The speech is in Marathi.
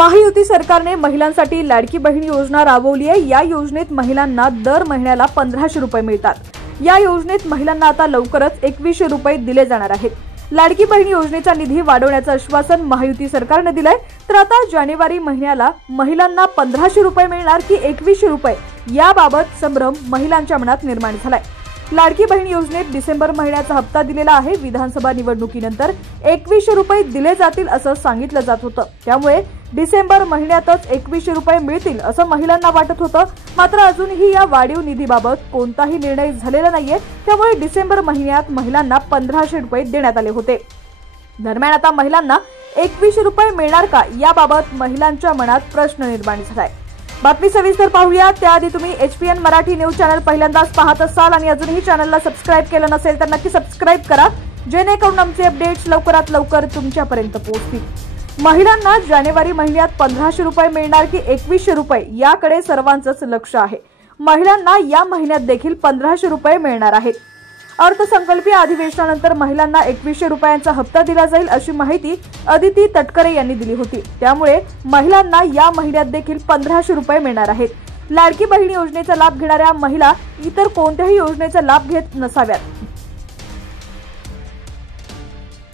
महायुती सरकारने महिलांसाठी लाडकी बहीण योजना राबवली आहे। या योजनेत महिलांना दर महिन्याला 1500 रुपये मिळतात। या योजनेत महिलांना आता लवकरच 2100 रुपये दिले जाणार आहेत। लाडकी बहीण योजनेचा निधी वाढवण्याचं आश्वासन महायुती सरकारने दिलंय। तर आता जानेवारी महिन्याला महिलांना 1500 रुपये मिळणार की 2100 रुपये याबाबत संभ्रम महिलांच्या मनात निर्माण झालाय। लाडकी बहीण योजनेत डिसेंबर महिन्याचा हप्ता दिलेला आहे। विधानसभा निवडणुकीनंतर 2100 रुपये दिले जातील असं सांगितलं जात होतं। त्यामुळे डिसेंबर महिन्यातच 2100 रुपये मिळतील असं महिलांना वाटत होतं। मात्र अजूनही या वाढीव निधीबाबत कोणताही निर्णय झालेला नाहीये। त्यामुळे डिसेंबर महिन्यात महिलांना 1500 रुपये देण्यात आले होते। दरम्यान आता महिलांना 2100 रुपये मिळणार का याबाबत महिलांच्या मनात प्रश्न निर्माण झालाय। बातमी सविस्तर पाहूया। त्याआधी तुम्ही HPN मराठी न्यूज चॅनल पहिल्यांदाच पाहत असाल आणि अजूनही चॅनलला सबस्क्राइब केलं नसेल तर नक्की सबस्क्राइब करा, जेणेकरून आमचे अपडेट्स लवकरात लवकर तुमच्यापर्यंत पोहोचतील। महिलांना जानेवारी महिन्यात 1500 रुपये मिळणार की 2100 रुपये याकडे सर्वांचंच लक्ष आहे। महिलांना या महिन्यात देखील 1500 रुपये मिळणार आहेत। अर्थसंकल्पीय अधिवेशनानंतर महिलांना 2100 रुपयांचा हप्ता दिला जाईल अशी माहिती अदिती तटकरे यांनी दिली होती। त्यामुळे महिलांना या महिन्यात देखील 1500 रुपये मिळणार आहेत। लाडकी बहीण योजनेचा लाभ घेणाऱ्या महिला इतर कोणत्याही योजनेचा लाभ घेत नसाव्यात।